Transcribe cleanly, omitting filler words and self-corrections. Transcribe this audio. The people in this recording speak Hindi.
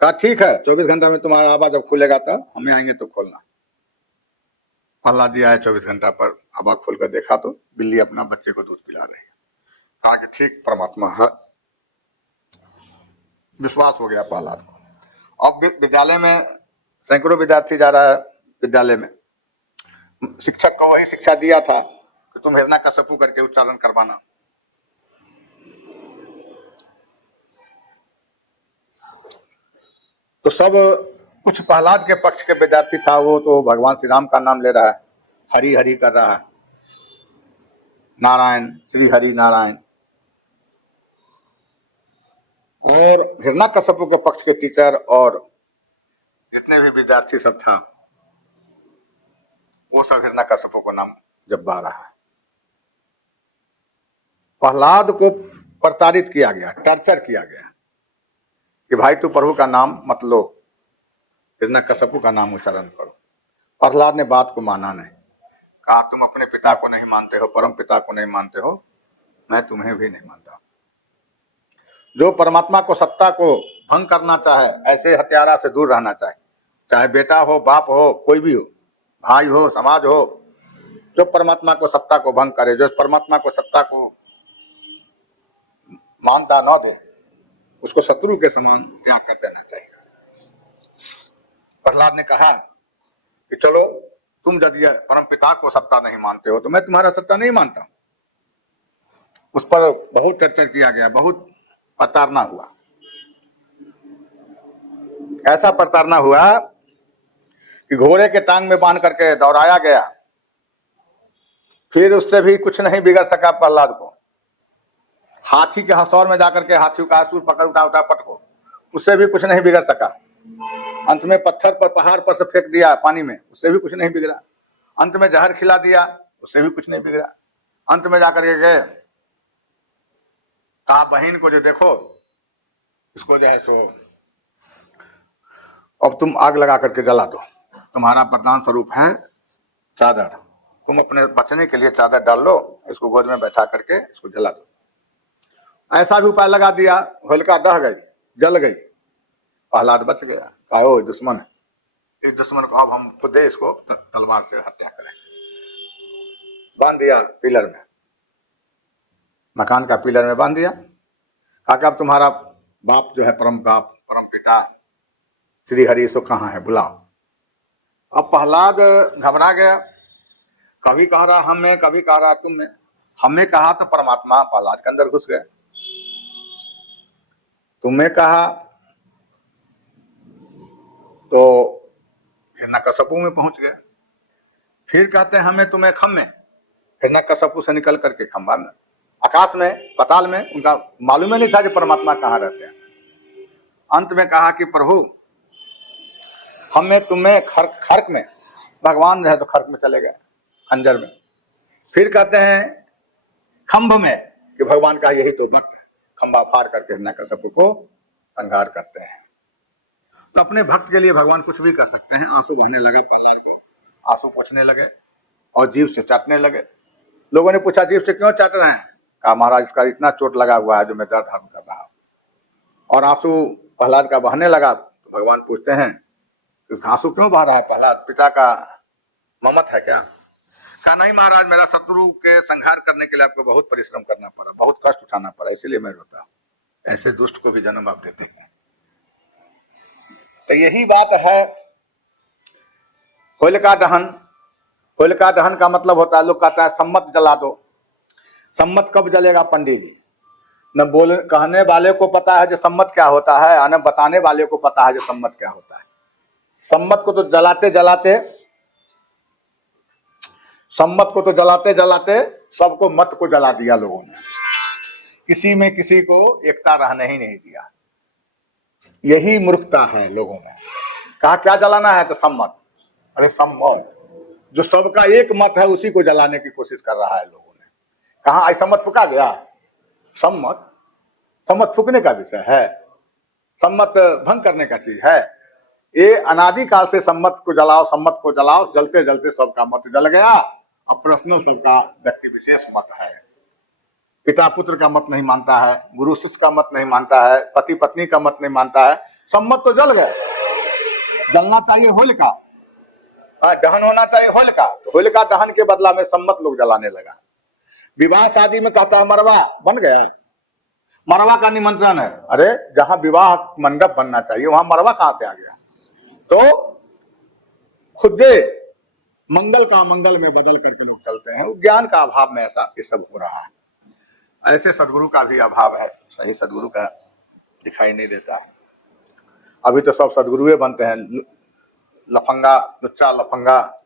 कहा ठीक है, 24 घंटा में तुम्हारा आबा जब खुलेगा तो हम आएंगे तो खोलना। प्रहलाद जी आए, 24 घंटा पर आबा खोल कर देखा तो बिल्ली अपना बच्चे को दूध पिला रही है। कहा कि ठीक परमात्मा है। विश्वास हो गया प्रहलाद को। अब विद्यालय में सैकड़ों विद्यार्थी जा रहा है विद्यालय में। शिक्षक को वही शिक्षा दिया था कि तुम हिरण्यकश्यपु करके उच्चारण करवाना। तो सब कुछ प्रहलाद के पक्ष के विद्यार्थी था, वो तो भगवान श्री राम का नाम ले रहा है, हरि हरि कर रहा है, नारायण श्री हरि नारायण। और हिरण्यकश्यपु के पक्ष के टीचर और जितने भी विद्यार्थी सब था वो सब हिरण्यकश्यपु को नाम जपा रहा है। प्रहलाद को प्रताड़ित किया गया, टर्चर किया गया कि भाई तू प्रभु का नाम मत लो, हिरण्यकश्यपु का नाम उच्चारण करो। प्रहलाद ने बात को माना नहीं। कहा तुम अपने पिता को नहीं मानते हो, परम पिता को नहीं मानते हो, मैं तुम्हें भी नहीं मानता। जो परमात्मा को, सत्ता को भंग करना चाहे, ऐसे हत्यारा से दूर रहना चाहे, चाहे बेटा हो, बाप हो, कोई भी हो, भाई हो, समाज हो, जो परमात्मा को, सत्ता को भंग करे, जो परमात्मा को, सत्ता को मानता न दे, उसको शत्रु के समान त्याग कर देना चाहिए। प्रहलाद ने कहा कि चलो तुम यदि परम पिता को सत्ता नहीं मानते हो तो मैं तुम्हारा सत्ता नहीं मानता। उस पर बहुत चर्चा किया गया, बहुत प्रताड़ना हुआ। ऐसा प्रताड़ना हुआ कि घोड़े के टांग में बांध करके दौड़ाया गया, फिर उससे भी कुछ नहीं बिगड़ सका प्रहलाद को। हाथी के हसौर में जाकर के हाथी का सूर पकड़ उठा पटको, उससे भी कुछ नहीं बिगड़ सका। अंत में पत्थर पर, पहाड़ पर से फेंक दिया पानी में, उससे भी कुछ नहीं बिगड़ा। अंत में जहर खिला दिया, उससे भी कुछ नहीं बिगड़ा। अंत में जाकर के गए, कहा बहन को जो देखो इसको जो है सो अब तुम आग लगा करके जला दो, तुम्हारा प्रधान स्वरूप है चादर, तुम अपने बचने के लिए चादर डाल लो, इसको गोद में बैठा करके इसको जला दो। ऐसा भी उपाय लगा दिया, होलिका दह गई, जल गई, प्रहलाद बच गया। कहा ओ दुश्मन है, इस दुश्मन को अब हम खुद इसको तलवार से हत्या करें। बांध दिया पिलर में, मकान का पिलर में बांध दिया। कहा कि अब तुम्हारा बाप जो है, परम बाप, परम पिता श्री हरि सो कहाँ है, बुलाओ। अब प्रहलाद घबरा गया, कभी कह रहा हम में, कभी कह रहा तुम में। हमें कहा तो परमात्मा प्रहलाद के अंदर घुस गए, तुम्हें कहा तो हिरण्यकश्यपु में पहुंच गए। फिर कहते हैं हमें तुम्हें खम में, हिरण्यकश्यपु से निकल करके खंबा में, आकाश में, पाताल में। उनका मालूम ही नहीं था कि परमात्मा कहाँ रहते हैं। अंत में कहा कि प्रभु हमें तुम्हें खर्क में, भगवान जो है तो खर्क में चले गए, खंजर में। फिर कहते हैं खंभ में कि भगवान का यही तो भक्त है, खंभा फाड़ करके हिरण्यकश्यपु को संहार करते हैं। तो अपने भक्त के लिए भगवान कुछ भी कर सकते हैं। आंसू बहने लगे प्रहलाद को, आंसू पोंछने लगे और जीभ से चाटने लगे। लोगों ने पूछा जीभ से क्यों चाट रहे हैं? कहा महाराज इसका इतना चोट लगा हुआ है जो मैं दर्द हरण कर रहा हूं। और आंसू प्रहलाद का बहने लगा तो भगवान पूछते हैं आंसू क्यों बह रहा है प्रहलाद, पिता का ममत है क्या? कहा नहीं महाराज, मेरा शत्रु के संहार करने के लिए आपको बहुत परिश्रम करना पड़ा, बहुत कष्ट उठाना पड़ा, इसीलिए मैं रोता हूं। ऐसे दुष्ट को भी जन्म आप देते हैं। तो यही बात है होलिका दहन। होलिका दहन का मतलब होता है, लोग कहता है सम्मत जला दो। सम्मत कब जलेगा पंडित जी? न बोल कहने वाले को पता है जो सम्मत क्या होता है, और न बताने वाले को पता है जो सम्मत क्या होता है। सम्मत को तो जलाते जलाते सबको मत को जला दिया लोगों ने। किसी में किसी को एकता रहने ही नहीं दिया। यही मूर्खता है लोगों में। कहा क्या जलाना है? तो सम्मत। अरे सम्मत, जो सबका एक मत है उसी को जलाने की कोशिश कर रहा है लोगों ने। कहा आई सम्मत फूका गया? सम्मत फूकने का विषय है, सम्मत भंग करने का चीज है। ये अनादिकाल से सम्मत को जलाओ, जलते जलते सबका मत जल गया। अब प्रश्नों सबका व्यक्ति विशेष मत है। पिता पुत्र का मत नहीं मानता है, गुरु शिष्य का मत नहीं मानता है, पति पत्नी का मत नहीं मानता है, सम्मत तो जल गए, जलना चाहिए होलिका, दहन होना चाहिए होलिका, तो होलिका दहन के बदला में सम्मत लोग जलाने लगा। विवाह शादी में कहता है मरवा बन गया, मरवा का निमंत्रण है, अरे जहां विवाह मंडप बनना चाहिए वहां मरवा कहां से आ गया? तो खुदे मंगल का मंगल में बदल करके लोग चलते हैं। ज्ञान का अभाव में ऐसा ये सब हो रहा है। ऐसे सदगुरु का भी अभाव है, सही सदगुरु का दिखाई नहीं देता। अभी तो सब सदगुरुए बनते हैं, लफंगा लुच्चा लफंगा